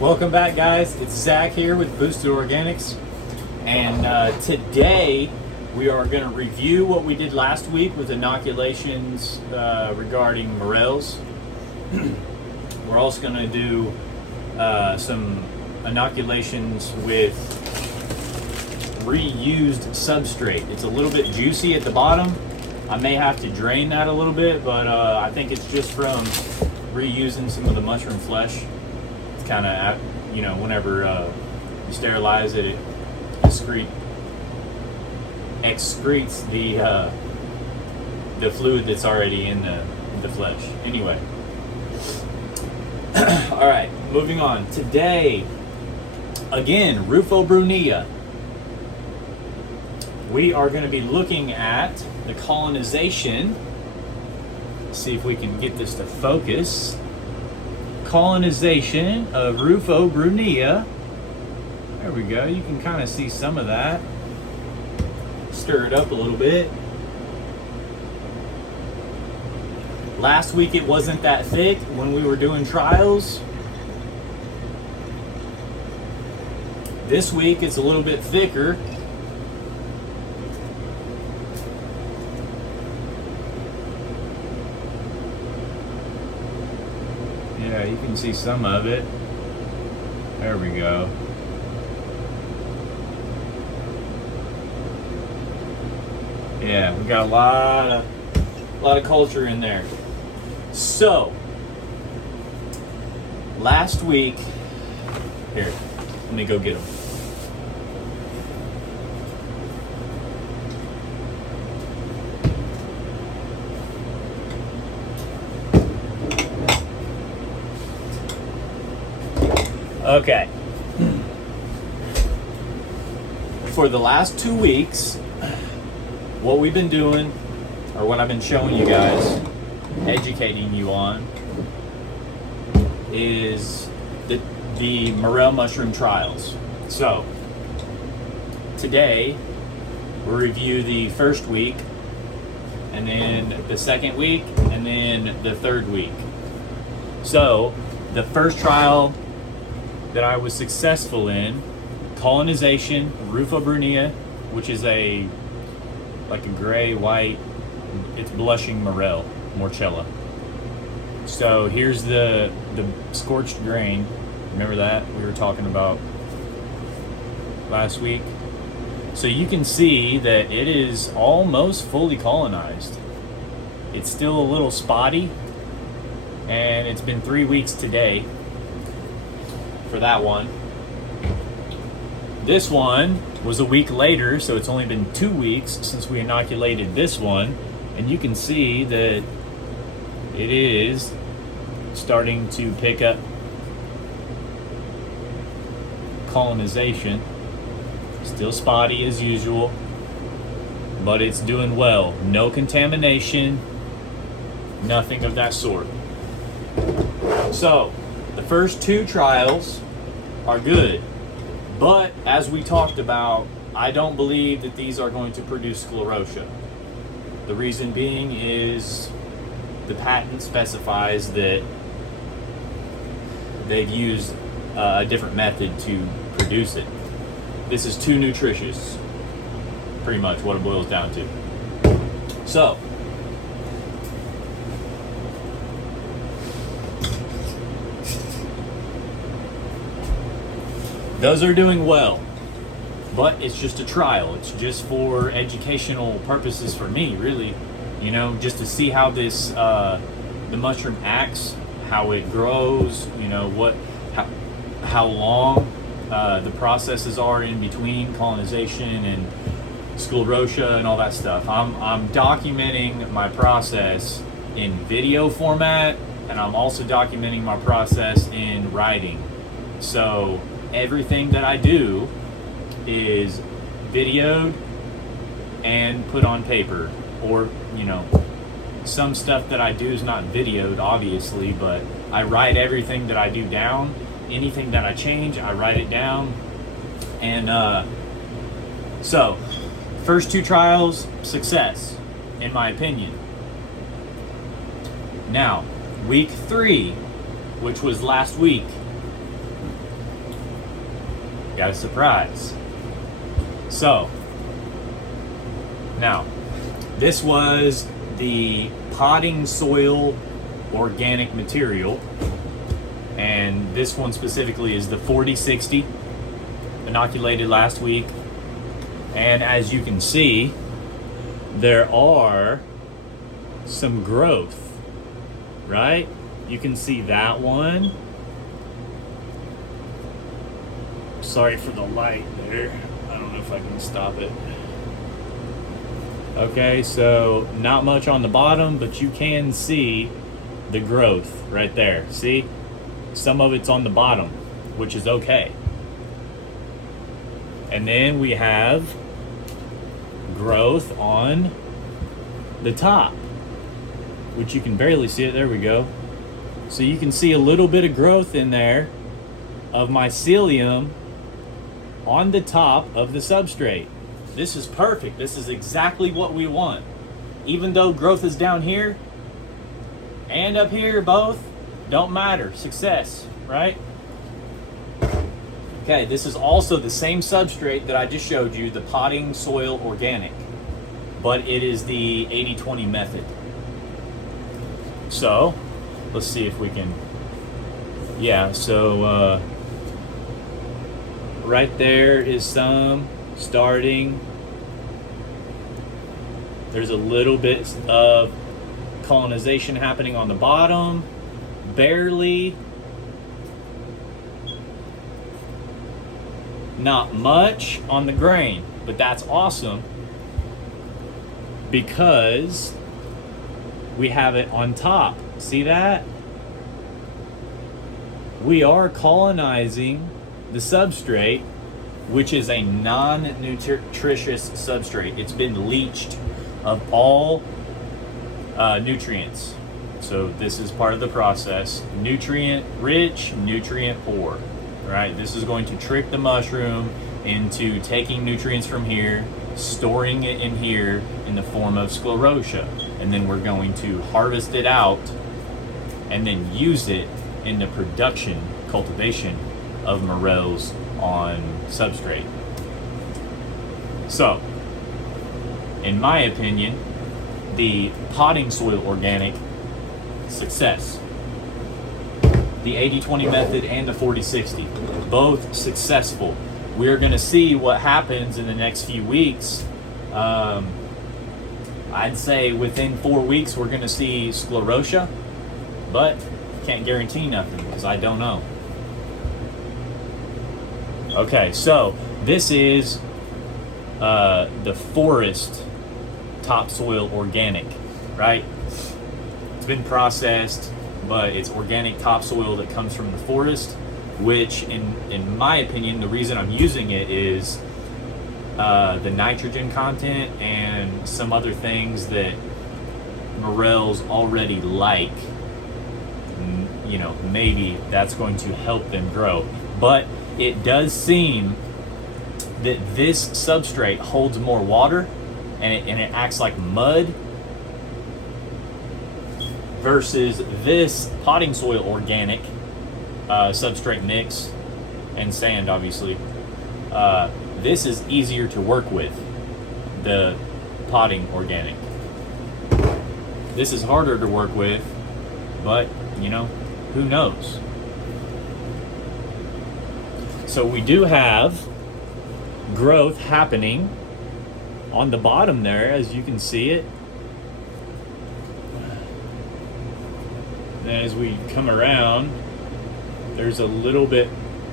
Welcome back, guys. It's Zach here with Boosted Organics, and today we are going to review what we did last week with inoculations regarding morels. We're also going to do some inoculations with reused substrate. It's a little bit juicy at the bottom. I may have to drain that a little bit, but I think it's just from reusing some of the mushroom flesh. It's kind of, you know, whenever you sterilize it, it excretes the fluid that's already in the flesh. Anyway, all right, moving on. Today, again, Rufobrunnea. We are going to be looking at the colonization. Let's see if we can get this to focus. Colonization of Rufobrunnea. There we go. You can kind of see some of that. Stir it up a little bit. Last week it wasn't that thick when we were doing trials. This week it's a little bit thicker. Yeah, you can see some of it. There we go. Yeah, we got a lot of culture in there. So, last week, here, let me go get them. Okay. For the last 2 weeks, what we've been doing, or what I've been showing you guys, educating you on, is the Morel mushroom trials. So, today, we'll review the first week, and then the second week, and then the third week. So, the first trial that I was successful in, colonization, Rufobrunnea, which is like a gray, white, it's blushing Morel, Morchella. So here's the scorched grain. Remember that we were talking about last week? So you can see that it is almost fully colonized. It's still a little spotty, and it's been 3 weeks today for that one. This one was a week later, so it's only been 2 weeks since we inoculated this one, and you can see that it is starting to pick up colonization. Still spotty as usual, but it's doing well. No contamination, nothing of that sort. So the first 2 trials are good, but as we talked about, I don't believe that these are going to produce sclerotia. The reason being is the patent specifies that they've used a different method to produce it. This is too nutritious, pretty much what it boils down to. So, those are doing well, but it's just a trial. It's just for educational purposes for me, really. You know, just to see how this, the mushroom acts, how it grows, you know, how long the processes are in between colonization and sclerotia and all that stuff. I'm documenting my process in video format, and I'm also documenting my process in writing. So everything that I do is videoed and put on paper, or, you know, some stuff that I do is not videoed, obviously, but I write everything that I do down. Anything that I change, I write it down. And so, first 2 trials, success, in my opinion. Now, week 3, which was last week, got a surprise. So, now, this was the potting soil organic material, and this one specifically is the 4060, inoculated last week. And as you can see, there are some growth, right? You can see that one. Sorry for the light there. I don't know if I can stop it. Okay, so not much on the bottom, but you can see the growth right there. See? Some of it's on the bottom, which is okay. And then we have growth on the top, which you can barely see it. There we go. So you can see a little bit of growth in there of mycelium on the top of the substrate. This is perfect. This is exactly what we want. Even though growth is down here and up here, both don't matter. Success, right? Okay, this is also the same substrate that I just showed you, the potting soil organic, but it is the 80-20 method. So let's see if we can, yeah, so right there is some starting. There's a little bit of colonization happening on the bottom, barely. Not much on the grain, but that's awesome because we have it on top. See that? We are colonizing the substrate, which is a non-nutritious substrate. It's been leached of all nutrients. So this is part of the process. Nutrient rich, nutrient poor. Right? This is going to trick the mushroom into taking nutrients from here, storing it in here in the form of sclerotia, and then we're going to harvest it out and then use it in the production, cultivation of morels on substrate. So, in my opinion, the potting soil organic, success. The 80-20 method and the 40-60, both successful. We're going to see what happens in the next few weeks. I'd say within 4 weeks we're going to see sclerotia, but can't guarantee nothing because I don't know. Okay, so this is the forest topsoil organic, right? It's been processed, but it's organic topsoil that comes from the forest, which in my opinion, the reason I'm using it is the nitrogen content and some other things that morels already like. You know, maybe that's going to help them grow. But it does seem that this substrate holds more water and it acts like mud versus this potting soil organic substrate mix and sand, obviously. This is easier to work with, the potting organic. This is harder to work with, but you know, who knows? So we do have growth happening on the bottom there, as you can see it. And as we come around, there's a little bit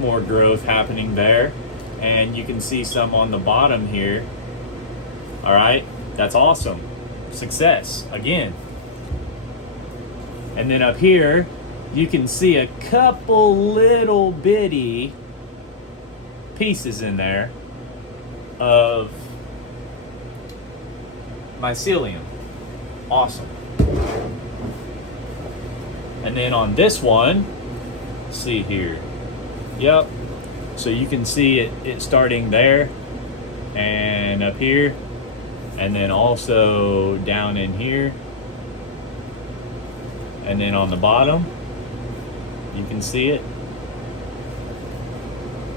more growth happening there, and you can see some on the bottom here. All right, that's awesome. Success again. And then up here, you can see a couple little bitty pieces in there of mycelium. Awesome. And then on this one, see here. Yep. So you can see it starting there and up here, and then also down in here, and then on the bottom you can see it.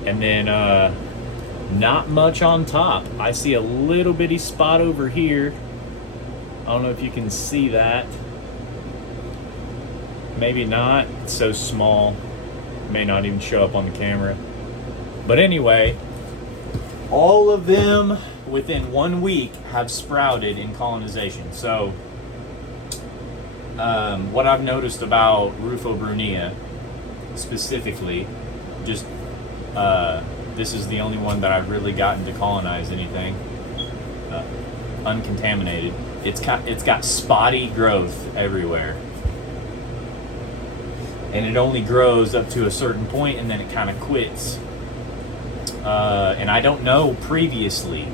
And then not much on top. I see a little bitty spot over here. I don't know if you can see that. Maybe not. It's so small. May not even show up on the camera. But anyway, all of them within 1 week have sprouted in colonization. So what I've noticed about Rufo Brunia specifically, just this is the only one that I've really gotten to colonize anything uncontaminated. It's got spotty growth everywhere, and it only grows up to a certain point, and then it kind of quits. And I don't know previously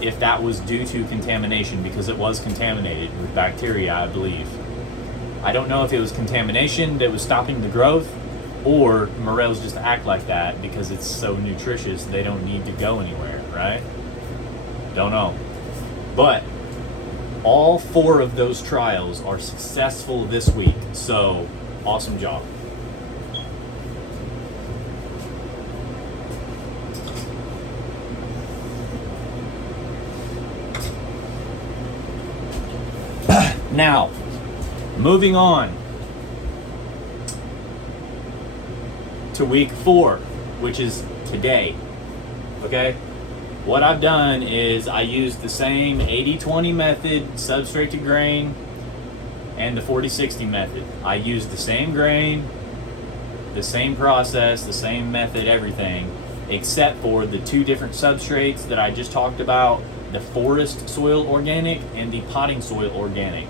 if that was due to contamination, because it was contaminated with bacteria, I believe. I don't know if it was contamination that was stopping the growth, or Morels just act like that because it's so nutritious they don't need to go anywhere, right? Don't know. But all 4 of those trials are successful this week, so awesome job. Now, moving on to week 4, which is today. Okay? What I've done is I used the same 80-20 method, substrate to grain, and the 40-60 method. I used the same grain, the same process, the same method, everything, except for the 2 different substrates that I just talked about, the forest soil organic and the potting soil organic.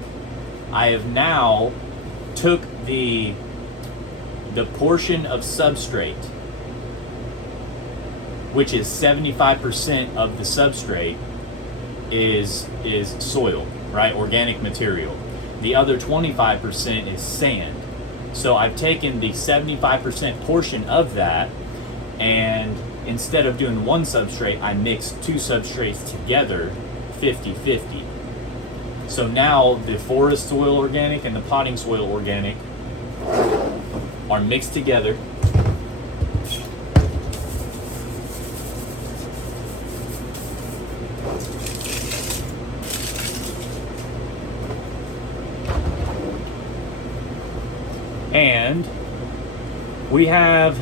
I have now took the portion of substrate, which is 75% of the substrate is soil, right? Organic material. The other 25% is sand. So I've taken the 75% portion of that, and instead of doing 1 substrate, I mixed 2 substrates together, 50-50. So now the forest soil organic and the potting soil organic are mixed together. And we have,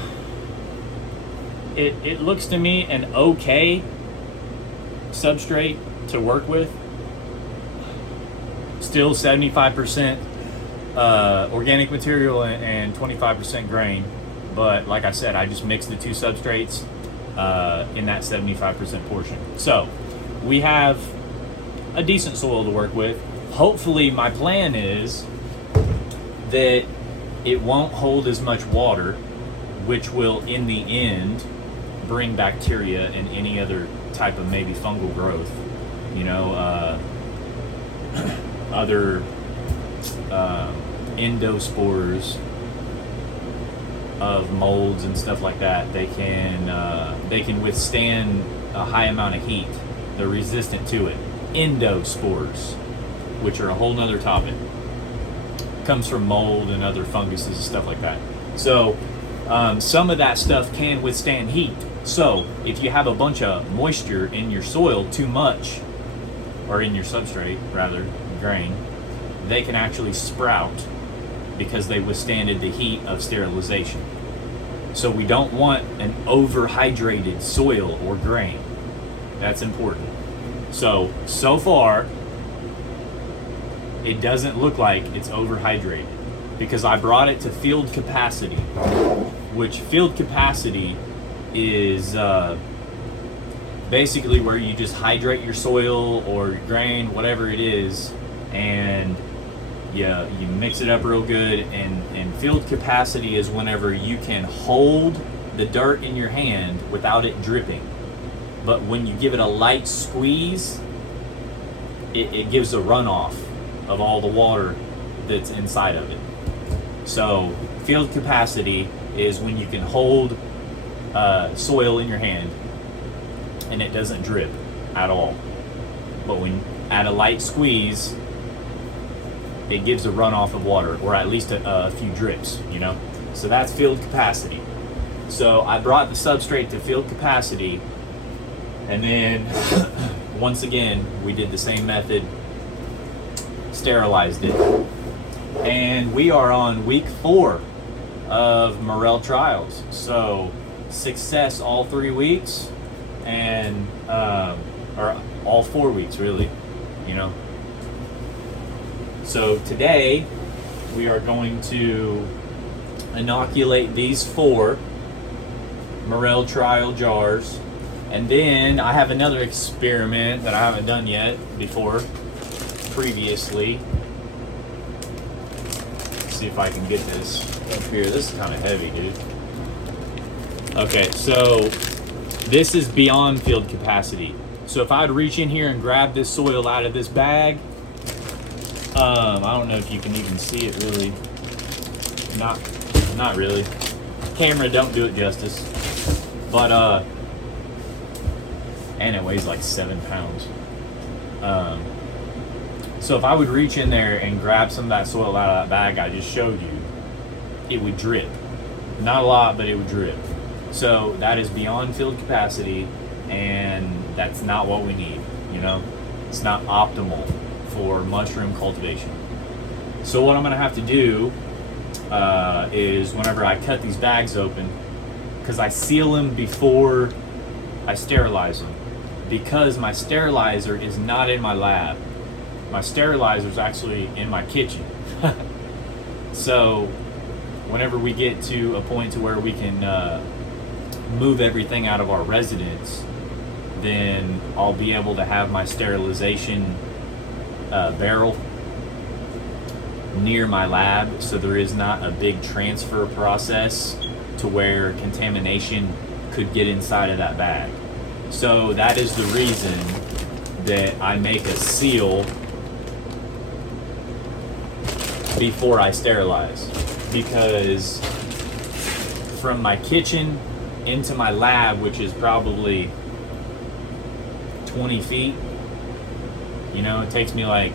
it looks to me an okay substrate to work with. Still 75% organic material and 25% grain, but like I said, I just mixed the 2 substrates in that 75% portion. So we have a decent soil to work with. Hopefully, my plan is that it won't hold as much water, which will in the end bring bacteria and any other type of maybe fungal growth, other endospores of molds and stuff like that. They can withstand a high amount of heat. They're resistant to it. Endospores, which are a whole nother topic. Comes from mold and other funguses and stuff like that. So some of that stuff can withstand heat. So if you have a bunch of moisture in your soil, too much, or in your substrate rather, grain, they can actually sprout because they withstanded the heat of sterilization. So we don't want an overhydrated soil or grain. That's important. So far, it doesn't look like it's overhydrated because I brought it to field capacity, which field capacity is basically where you just hydrate your soil or your grain, whatever it is, and you mix it up real good. And field capacity is whenever you can hold the dirt in your hand without it dripping. But when you give it a light squeeze, it gives a runoff of all the water that's inside of it. So field capacity is when you can hold soil in your hand and it doesn't drip at all. But when at a light squeeze, it gives a runoff of water, or at least a few drips, So that's field capacity. So I brought the substrate to field capacity, and then once again we did the same method, sterilized it, and we are on week 4 of Morel trials. So success all 3 weeks, and or all 4 weeks really, you know. So today we are going to inoculate these 4 Morel trial jars, and then I have another experiment that I haven't done yet previously. Let's see if I can get this up here. This is kind of heavy, dude. Okay, so this is beyond field capacity. So if I'd reach in here and grab this soil out of this bag, I don't know if you can even see it really. Not really. Camera don't do it justice. But and it weighs like 7 pounds. So if I would reach in there and grab some of that soil out of that bag I just showed you, it would drip. Not a lot, but it would drip. So that is beyond field capacity, and that's not what we need, you know? It's not optimal for mushroom cultivation. So what I'm gonna have to do is whenever I cut these bags open, because I seal them before I sterilize them, because my sterilizer is not in my lab. My sterilizer is actually in my kitchen. So whenever we get to a point to where we can move everything out of our residence, then I'll be able to have my sterilization barrel near my lab, so there is not a big transfer process to where contamination could get inside of that bag. So that is the reason that I make a seal before I sterilize, because from my kitchen into my lab, which is probably 20 feet, you know, it takes me like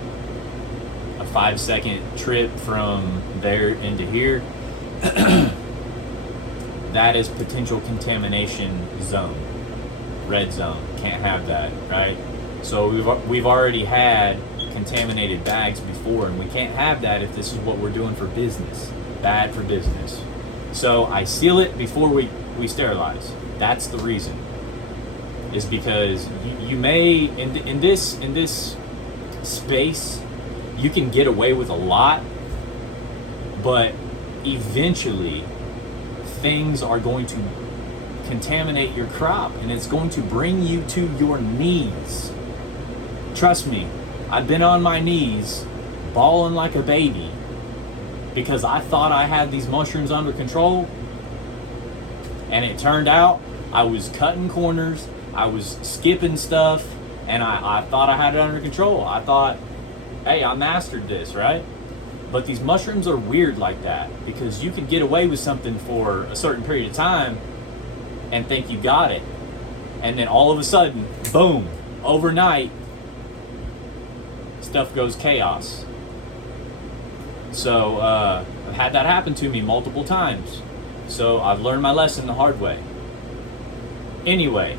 a 5-second trip from there into here. That is potential contamination zone, red zone. Can't have that, right? So we've already had contaminated bags before, and we can't have that if this is what we're doing for business. Bad for business. So I seal it before we sterilize. That's the reason. Is because you may in this space you can get away with a lot, but eventually things are going to contaminate your crop, and it's going to bring you to your knees. Trust me, I've been on my knees bawling like a baby because I thought I had these mushrooms under control, and it turned out I was cutting corners, I was skipping stuff, and I thought I had it under control. I thought, hey, I mastered this, right? But these mushrooms are weird like that, because you can get away with something for a certain period of time and think you got it, and then all of a sudden, boom, overnight, stuff goes chaos. So I've had that happen to me multiple times. So I've learned my lesson the hard way. Anyway,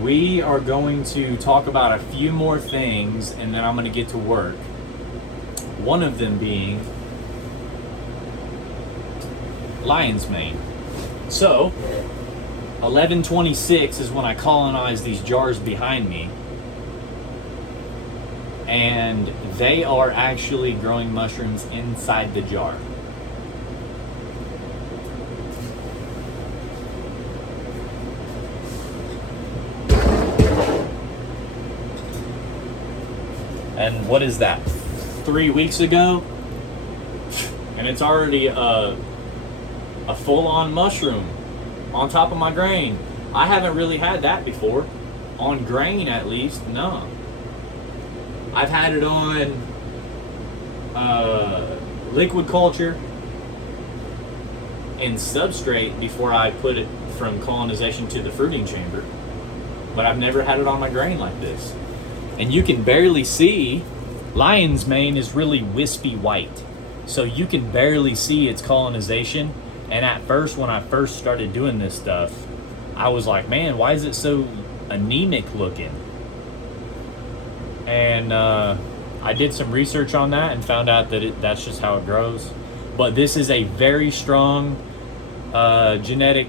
we are going to talk about a few more things, and then I'm going to get to work. One of them being lion's mane. So 1126 is when I colonized these jars behind me, and they are actually growing mushrooms inside the jar. And what is that? 3 weeks ago? And it's already a full-on mushroom on top of my grain. I haven't really had that before. On grain, at least, no. I've had it on liquid culture and substrate before I put it from colonization to the fruiting chamber. But I've never had it on my grain like this. And you can barely see, lion's mane is really wispy white. So you can barely see its colonization. And at first, when I first started doing this stuff, I was like, man, why is it so anemic looking? And I did some research on that and found out that that's just how it grows. But this is a very strong genetic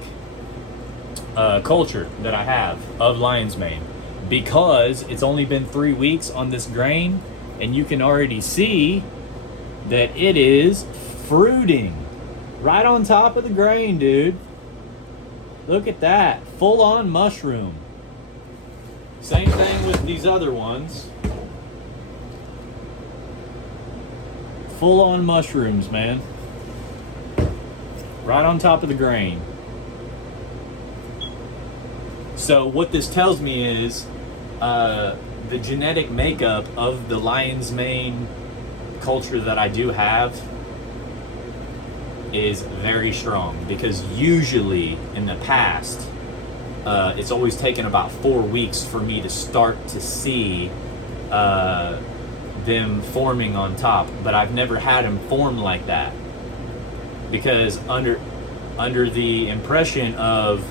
culture that I have of lion's mane, because it's only been 3 weeks on this grain, and you can already see that it is fruiting right on top of the grain, dude. Look at that, full on mushroom. Same thing with these other ones. Full on mushrooms, man. Right on top of the grain. So what this tells me is the genetic makeup of the lion's mane culture that I do have is very strong, because usually in the past it's always taken about 4 weeks for me to start to see them forming on top, but I've never had them form like that, because under the impression of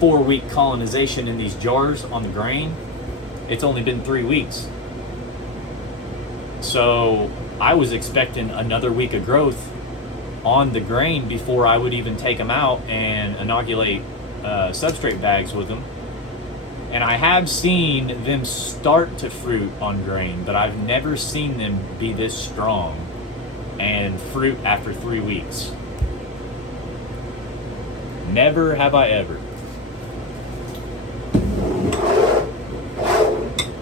4-week colonization in these jars on the grain, it's only been 3 weeks. So I was expecting another week of growth on the grain before I would even take them out and inoculate substrate bags with them. And I have seen them start to fruit on grain, but I've never seen them be this strong and fruit after 3 weeks. Never have I ever.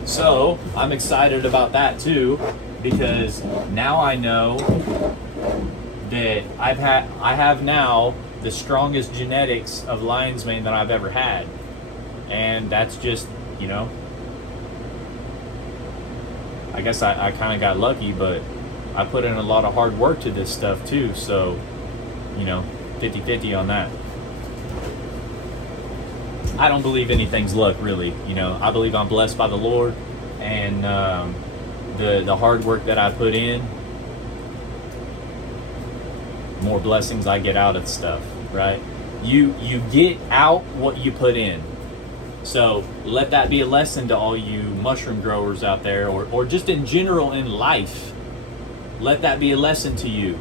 So I'm excited about that too, because now I know that I have now the strongest genetics of lion's mane that I've ever had. And that's just, you know, I guess I kind of got lucky, but I put in a lot of hard work to this stuff too. So, you know, 50-50 on that. I don't believe anything's luck, really. You know, I believe I'm blessed by the Lord, and the hard work that I put in, more blessings I get out of stuff, right? You get out what you put in. So let that be a lesson to all you mushroom growers out there, or just in general in life. Let that be a lesson to you.